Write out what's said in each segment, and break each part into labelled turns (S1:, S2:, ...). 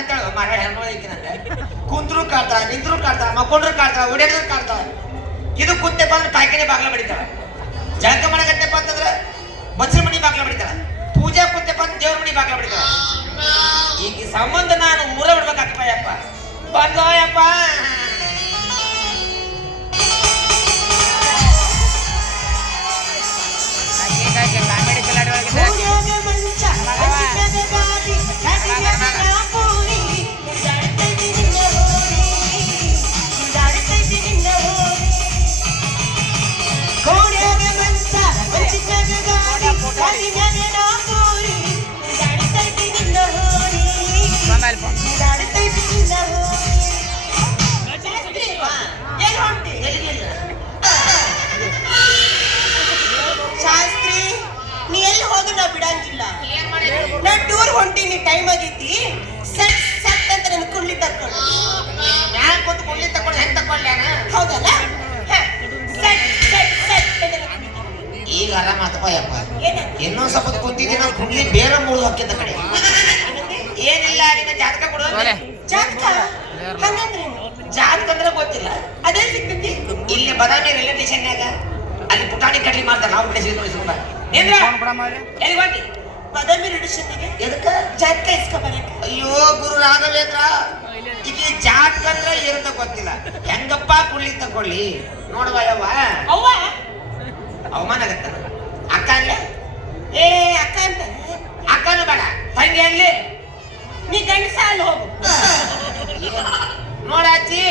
S1: ಅಂತ ಹೇಳು ಮರ ನಂಗೆ ಕುಂತ್ರು ಕಾಡ್ತಾಳ ನಿಂತ್ರು ಕಾಡ್ತಾಳ ಮಕ್ಕೊಂಡ್ರು ಕಾಡ್ತಾಳ ಓಡಾಡಿದ್ರು ಕಾಡ್ತಾಳ. ಇದು ಕುಂತೆಪ್ಪ ಅಂದ್ರೆ ಪಾಯ್ಕನೆ ಬಾಗ್ಲ ಬಡಿತಾಳ. ಜಳಕ ಮಾಡಕತ್ತೆಪ್ಪ ಅಂತಂದ್ರೆ ಬಚ್ಚರ ಮನಿ ಬಾಗ್ಲ ಬಡಿತಾಳ. ಪೂಜಾ ಕುಂತೆಪ್ಪ ಅಂತ ದೇವ್ರ ಮನಿ ಬಾಗ್ಲ ಬಡಿತಾಳ. ಈಗ ಸಂಬಂಧ ನಾನು ಮೂರ ಬಿಡ್ಬೇಕಾಗ್ತಪ್ಪ ಯಪ್ಪ ಬಂದೋ ಯಪ್ಪ
S2: ಟೈಮ್ ಆಗೈತಿ ಸೆಟ್ ಸೆಟ್ ಅಂತ ನನ್ ಕುಳ್ಳಿ ತಕ್ಕೊಳ್ಳಿ
S1: ಮ್ಯಾಗ ಕೂತು ಕುಳ್ಳಿ ತಕೊಂಡು ಹೆಂಗ್ ತಕ್ಕೊಳ್ಳಿ
S2: ಹೌದಲ್ಲ? ಹ, ಸೆಟ್ ಸೆಟ್ ಸೆಟ್ ಅಂತ ನನ್
S1: ಈಗ ಆರಾಮ ಆತಪ್ಪ? ಇನ್ನೊಂದ್ ಸ್ವಲ್ಪ ಕುಂತಿದ್ದೀನಿ ನಾವು ಕುಂಡ್ಲಿ ಬೇರೆ ಮೂರು ಹಾಕಿದ್ದ ಕಡೆ. ಏನಿಲ್ಲ ನಿಮ್ಮ ಜಾತಕ ಕೊಡು.
S2: ಜಾತಕ? ಹಂಗಂದ್ರೇನು
S1: ಜಾತಕ ಅಂದ್ರೆ ಗೊತ್ತಿಲ್ಲ.
S2: ಅದೇ ಸಿಗ್ತೈತಿ?
S1: ಇಲ್ಲಿ ಬದಾಮಿ ರೈಲ್ವೆ ಸ್ಟೇಷನ್ಯಾಗ ಅಲ್ಲಿ ಪುಟಾಣಿ ಕಡ್ಲಿ ಮಾಡ್ತಾರೆ ನಾವು ಬಿಡಿಸಿ ಎಲ್ಲಿ ಹೊಂಟಿ
S2: ಬದಾಮಿ ರೆಡಿಷನ್ಗೆ
S1: ಎದಕ್ಕ?
S2: ಜಾತಕ ಇಸ್ಕೊ ಬರಕ್ಕೆ
S1: ಅಯ್ಯೋ ಗುರು ರಾಘವೇಂದ್ರ. ಈಗ ಜಾತಕ ಅಂದ್ರೆ ಏನಂತ ಗೊತ್ತಿಲ್ಲ. ಹೆಂಗಪ್ಪ ಕುಳ್ಳಿ ತಗೊಳ್ಳಿ ನೋಡುವ ಯವ್ವ?
S2: ಅವ್ವ?
S1: ಅವಮಾನ ಆಗತ್ತ ಅಕ್ಕ ಅಲ್ಲೇ?
S2: ಏ ಅಕ್ಕ ಅಂತ.
S1: ಅಕ್ಕನೂ ಬೇಡ. ತಂಗಿ ಅಲ್ಲಿ.
S2: ನೀ ಗಂಡಸ ಅಲ್ಲಿ ಹೋಗು
S1: ನೋಡಾಚಿ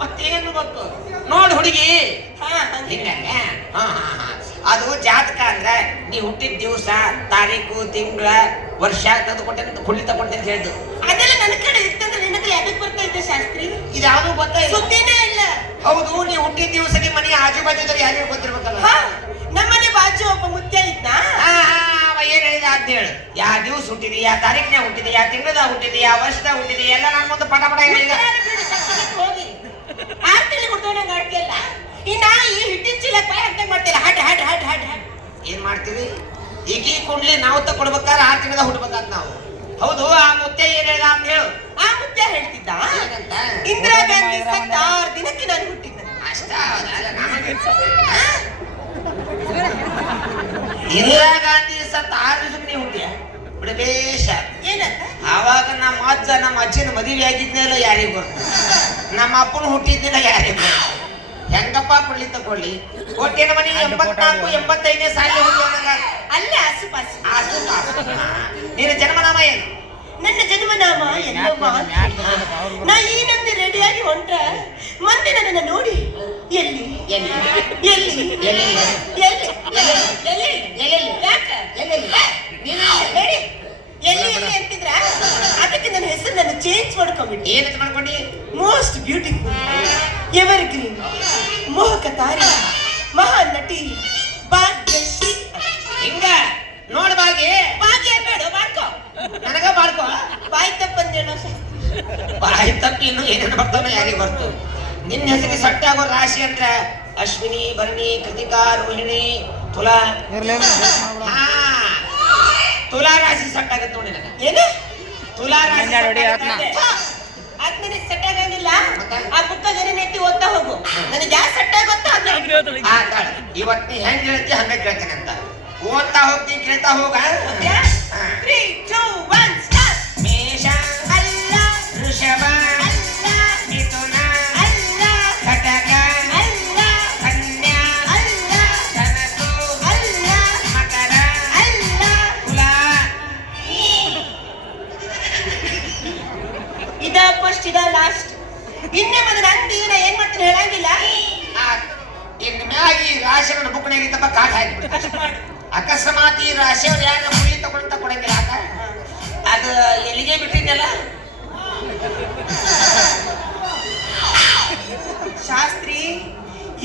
S1: ಮತ್ತೇನು ಗೊತ್ತು ನೋಡ್ ಹುಡುಗಿ
S2: ಹಾ ಹಂಗೆ
S1: ಹಿಂಗಲ್ಲ ಹಾ ಹಾ ಹಾ ಅದು ಜಾತಕ ಅಂದ್ರೆ ನೀ ಹುಟ್ಟಿದ ದಿವಸ ತಾರೀಕು ತಿಂಗಳ ವರ್ಷ ತಂದು ಕೊಟ್ಟೆ ಕುಳ್ಳಿ ತಗೊಂಡೆ ಅಂತ ಹೇಳಿದ್ದು
S2: ಅದೆಲ್ಲ ನನ್ನ ಕಡೆ ಇತ್ತಂದ್ರೆ ನಿನ್ನತ್ರ ಯಾಕೆ ಬರ್ತಾ ಇದ್ದೆ ಶಾಸ್ತ್ರಿ?
S1: ಇದ್ಯಾವುದು ಇಲ್ಲ.
S2: ಸುದ್ದಿನೇ ಇಲ್ಲ.
S1: ಹೌದು ನೀ ಹುಟ್ಟಿದ ದಿವಸ ನಿಮ್ಮ ಮನೆ ಆಜು ಬಾಜುದಲ್ಲಿ ಯಾರು ಗೊತ್ತಿರ್ಬೇಕಲ್ಲ?
S2: ನಮ್ಮ ಮನೆ ಬಾಜು ಒಬ್ಬ ಮುತ್ಯ
S1: ಇದ್ದ ಏನ್ ಹೇಳಿದ ಅಂತ ಹೇಳು. ಯಾ ದಿವಸ ಹುಟ್ಟಿದಿ ಯಾ ತಾರೀಕ್ನ್ಯಾಗ ಹುಟ್ಟಿದೆ ಯಾ ತಿಂಗಳದಾಗ ಹುಟ್ಟಿದೆ ಯಾ ವರ್ಷದಾಗ ಹುಟ್ಟಿದಿ ಎಲ್ಲ ನನ್ನ ಮುಂದೆ ಪಟ ಪಟ ಹೇಳಿದ.
S2: ಹೋಗಿ. ಆರ್ ತಿಳಿ ಕುಡ್ದೋಣಂಗ ಆಡ್ತಿಯಲ್ಲ? ಈ ನಾ ಈ ಹಿಟ್ಟಿನ ಚೀಲ ಪಾಯ ಅಂತ ಮಾಡ್ತಿಲ್ಲ ಹಟ್ ಹಟ್ ಹಟ್ ಹಟ್ ಹಟ್
S1: ಏನ್ ಮಾಡ್ತೀವಿ? ಈಗಿ ಕುಂಡ್ಲಿ ನಾವು ತಕೊಡ್ಬೇಕಾದ್ರೆ ಆರು ತಿಂಗಳ ಹುಡ್ಬೇಕಾದ್ ನಾವು. ಹೌದು ಆ ಮುತ್ತೆ ಏನ್ ಹೇಳ ಅಂತ ಹೇಳು.
S2: ಆ ಮುತ್ಯ ಹೇಳ್ತಿದ್ದ?
S1: ಏನಂತ?
S2: ಇಂದಿರಾ ಗಾಂಧಿ ಸತ್ತ ಆರು ದಿನಕ್ಕೆ ನಾನು ಹುಟ್ಟಿದ್ದೆ.
S1: ಅಷ್ಟ ಹೌದಲ್ಲ ನಮಗೆ ಇಂದಿರಾ ಗಾಂಧಿ ಸತ್ತ ಆರು ದಿವಸಕ್ಕೆ ನೀವು ಹುಟ್ಟಿಯ? ಬಿಡಬೇಷ
S2: ಏನಂತ?
S1: ಆವಾಗ ನಮ್ಮ ಅಜ್ಜ ನಮ್ಮ ಅಜ್ಜನ ಮದುವೆ ಆಗಿದ್ನೆಲ್ಲ ಯಾರಿಗೂ ನಮ್ಮ ಅಪ್ಪನ ಹುಟ್ಟಿದ್ದಿಲ್ಲ ಯಾರಿಗೂ ಹೆಂಗಪ್ಪ ಕೊಳ್ಳಿ ತಗೊಳ್ಳಿ? ಕೋಟೆನ ಮನೆ ಎಂಬತ್ನಾಲ್ಕು ಎಂಬತ್ತೈದನೇ ಸಾಲಿ
S2: ಅಲ್ಲೇ ಆಸುಪಾಸು
S1: ಆಸು ನಿನ್ನ ಜನ್ಮನಾಮ ಏನು?
S2: ನನ್ನ ಜನ್ಮನಾಮ ಎಲ್ಲಮ್ಮ ನಾ ಈ ನಂದಿ ರೆಡಿಯಾಗಿ ಹೊಂಟ ಮಂದಿ ನನ್ನನ್ನು ನೋಡಿ ಎಲ್ಲಿ?
S1: ಎಲ್ಲಿ?
S2: ಎಲ್ಲಿ?
S1: ಎಲ್ಲಿ?
S2: ಎಲ್ಲಿ? ಎಲ್ಲಿ? ಎಲ್ಲಿ? ಯಾಕ?
S1: ಎಲ್ಲಿ?
S2: ನೀನು ಎಲ್ಲಿ ಎಲ್ಲಿ ಅಂತಿದ್ರ? ಅದಕ್ಕೆ ನನ್ನ ಹೆಸರು ನಾನು ಚೇಂಜ್ ಮಾಡ್ಕೊಂಡ್ಬಿಟ್ಟು.
S1: ಏನಂತ ಮಾಡ್ಕೊಂಡಿ?
S2: ಮೋಸ್ಟ್ ಬ್ಯೂಟಿಫುಲ್ ಎವರ್ ಗ್ರೀನ್ ಮೋಹಕ ತಾರಿ ಮಹಾನ್ ನಟಿ ಭಾಗ್ಯಶ್ರೀ.
S1: ಹಿಂಗ ನೋಡ್ ಬಾಗಿ
S2: ಭಾಗ್ಯ ಬೇಡ ಮಾಡ್ಕೋ
S1: ನನಗ ಮಾಡ್ಕೋ
S2: ಬಾಯ್ ತಪ್ಪಂದೇಳೋ
S1: ಬಾಯಿ ತಪ್ಪಿ ಇನ್ನು ಏನೇನು ಬರ್ತಾನೋ ಯಾರಿಗೆ ಬರ್ತು ನಿನ್ನ ಹೆಸರಿಗೆ ಸಟ್ಟಾಗೋ ರಾಶಿ ಅಂದ್ರೆ ಅಶ್ವಿನಿ ಭರಣಿ ಕೃತಿಕಾ ರೋಹಿಣಿ ತುಲಾ. ಹಾ. ತುಲಾ ರಾಶಿ ಸಟ್ಟ ಆಗತ್ತೆ ನೋಡಿ ನನಗೆ.
S2: ಏನು?
S1: ತುಲಾ ರಾಶಿ
S2: हाँ,
S3: ಮಂಜಾಳ ಹೊಡಿ ಆತ್ನ.
S2: ಅದ್ ನನಗೆ ಸೆಟ್ ಆಗಂಗಿಲ್ಲ
S1: ಮತ್ತೆ?
S2: ಆ ಬುಕ್ಕ ಜನ ಎತ್ತಿ ಓದ್ತಾ ಹೋಗು ನನಗೆ ಯಾವ
S1: ಸಟ್ಟೆ ಇವತ್ತು ನೀ ಹೆಂಗ್ ಹೇಳ್ತಿ ಹಂಗ ಕೇಳ್ತೇನೆ ಅಂತ. ಓದ್ತಾ ಹೋಗ್ತೀನಿ ಕೇಳ್ತಾ ಹೋಗ.
S2: ತ್ರೀ ಟೂ ಒನ್ ಸ್ಟಾರ್ಟ್
S1: ಮೇಷ
S2: ಅಲ್ಲ.
S1: ಋಷಭ
S2: ಅಲ್ಲ.
S1: ಮಿಥುನ
S2: ಅಲ್ಲ.
S1: ಕಟಕ
S2: ಅಲ್ಲ.
S1: ಕನ್ಯಾ
S2: ಅಲ್ಲ.
S1: ಧನಸ್ಸು
S2: ಅಲ್ಲ.
S1: ಮಕರ
S2: ಅಲ್ಲ. ಇದ ಫಸ್ಟ್ ಇದ ಲಾಸ್ಟ್ ಇನ್ನೇ ಮನೆ ನಂದಿ ನಾ ಏನ್ ಮಾಡ್ತೀನಿ ಹೇಳಂಗಿಲ್ಲ.
S1: ಆ, ಇನ್ ಮ್ಯಾಗ ಈ ರಾಶಿಯನ್ನು ಬುಕ್ನಾಗ ತಪ್ಪ ಕಾಟ
S2: ಹಾಕಿ
S1: ಅಕಸ್ಮಾತ್ ಈ ರಾಶಿಯವ್ರು ಯಾರ ಮುಳ್ಳಿ ತಗೊಂಡು ತಗೊಳಂಗಿಲ್ಲ ಆಕ ಅದು ಎಲ್ಲಿಗೆ ಬಿಟ್ಟಿದ್ದಲ್ಲ?
S2: ಶಾಸ್ತ್ರಿ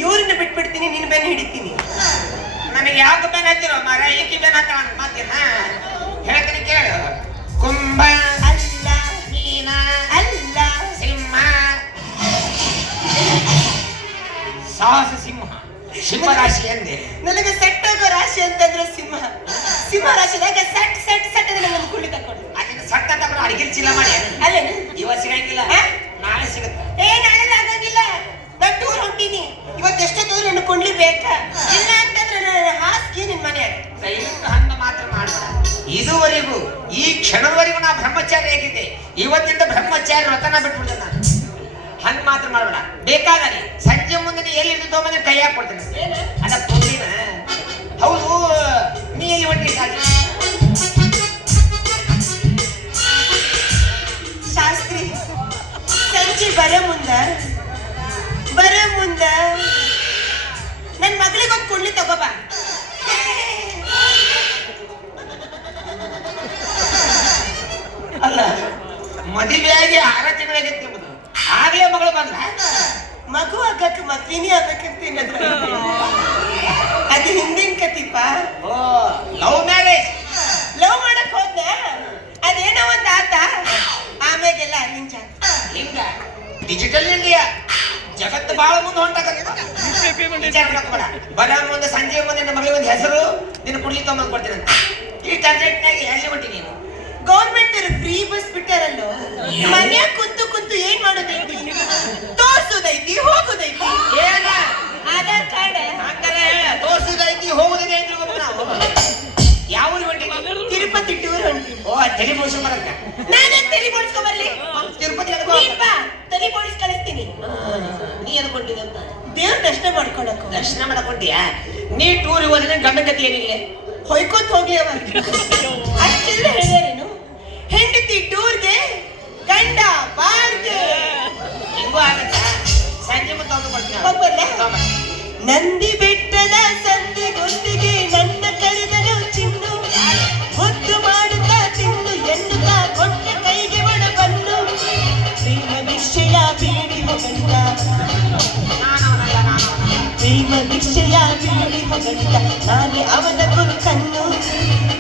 S2: ಇವ್ರನ್ನ ಬಿಟ್ಬಿಡ್ತೀನಿ ನಿನ್ ಬೆನ್ನ ಹಿಡಿತೀನಿ.
S1: ನನಗೆ ಯಾಕೆ ಬೆನ್ ಹತ್ತಿರೋ ಮರ ಏಕೆ ಬೆನ್ ಹಾಕೋಣ ಅಂತ ಮಾತಿನ ಎಂದೆ
S2: ನನಗೆ ಸೆಟ್ ಆಗೋ ರಾಶಿ ಅಂತಂದ್ರೆ ಸಿಂಹ. ಸಿಂಹ ರಾಶಿದಾಗ ಸೆಟ್ ಸೆಟ್ ಸೆಟ್ ಅಂದ್ರೆ ನನ್ನ ಕುಳ್ಳಿ
S1: ಅಡಿಗೆ ಚೀಲ ಮಾಡಿ
S2: ಅಲ್ಲ.
S1: ಇವತ್ತು ಸಿಗಂಗಿಲ್ಲ? ನಾಳೆ ಸಿಗುತ್ತೆ.
S2: ಏ ನಾಳೆ ಆಗಂಗಿಲ್ಲ. ನಾನು ಟೂರ್ ಹೊಂಟೀನಿ. ಇವತ್ತು ದೂರ ನನ್ನ ಕುಂಡ್ಲಿ ಬೇಕಾ? ಇಲ್ಲ ಅಂತಂದ್ರೆ ನನ್ನ ಹಾಸಿಗೆ ನಿನ್ ಮನೆ
S1: ದಯವಿಟ್ಟು ಹಂಗ ಮಾತ್ರ ಮಾಡೋಣ ಇದುವರೆಗೂ ಈ ಕ್ಷಣದವರೆಗೂ ನಾ ಬ್ರಹ್ಮಚಾರಿ ಆಗಿದ್ದೆ. ಇವತ್ತಿಂದ ಬ್ರಹ್ಮಚಾರಿ ವ್ರತನ ಬಿಟ್ಬಿಡ್ದೆ ನಾನು. ಹಂಗೆ ಮಾತ್ರ ಮಾಡಬೇಡ. ಬೇಕಾದರೆ ಸಂಜೆ ಮುಂದೆ ಎಲ್ಲಿ ಇದ್ದು ಬಂದ್ರೆ ಕೈ ಹಾಕೊಡ್ತೇನೆ
S2: ಆಗಕ್ಕ ಮದ್ವಿನಿ ಆಗ್ಬೇಕಂತ ಅದು ಹಿಂದಿನ ಕತಿಪ
S1: ಓ ಲವ್ ಮ್ಯಾರೇಜ್.
S2: ಲವ್ ಮಾಡಕ್ ಹೋದ್ನ? ಅದೇನೋ ಒಂದ್ ಆತ. ಆಮ್ಯಾಗೆಲ್ಲ ನಿಂಜ
S1: ಹಿಂಗ ಡಿಜಿಟಲ್ ಇಂಡಿಯಾ ಜಗತ್ತು ಬಹಳ ಮುಂದೆ ಮಾಡ್ಕೋಬೇಡ ಬರ ಮುಂದೆ ಸಂಜೆ ಮುಂದೆ ನನ್ನ ಮಗಳಿಗೆ ಒಂದು ಹೆಸರು ನಿನ್ನ ಕುಡ್ಲಿ ತಗೊಂಡ್ ಕೊಡ್ತೀನಿ ಅಂತ. ಈ ಟರ್ನೆಟ್ನಾಗ ಎಲ್ಲಿ ಹೊಂಟಿ ನೀನು?
S2: ಗೌರ್ಮೆಂಟ್ ಫ್ರೀ ಬಸ್ ಬಿಟ್ಟಾರಲ್ಲೋ? ಮನ್ಯಾಗ ಕುಂತು ಕುಂತು
S1: ಹೊಂಟಿಯಾ ನೀ ಟೂರ್ ಹೋದ್ರೆ ಗಂಡ ಗತಿ ಏನಿಲ್ಲ.
S2: ಹೊಯ್ಕೊಂತ ಹೋಗಿ ಅವ. ಅಷ್ಟಿಲ್ಲ ಹೇಳ್ಯಾರೇನು ಹೆಂಡತಿ ಟೂರ್ಗೆ ಗಂಡ ಬಾರ್ಗೆ
S1: ಹಿಂಗೂ ಆಗತ್ತ. ಸಂಜೆ ಮತ್ತೆ ತಗೊಂಡು ಕೊಡ್ತೀನಿ
S2: ನಂದಿ గంట నాది కన్ను.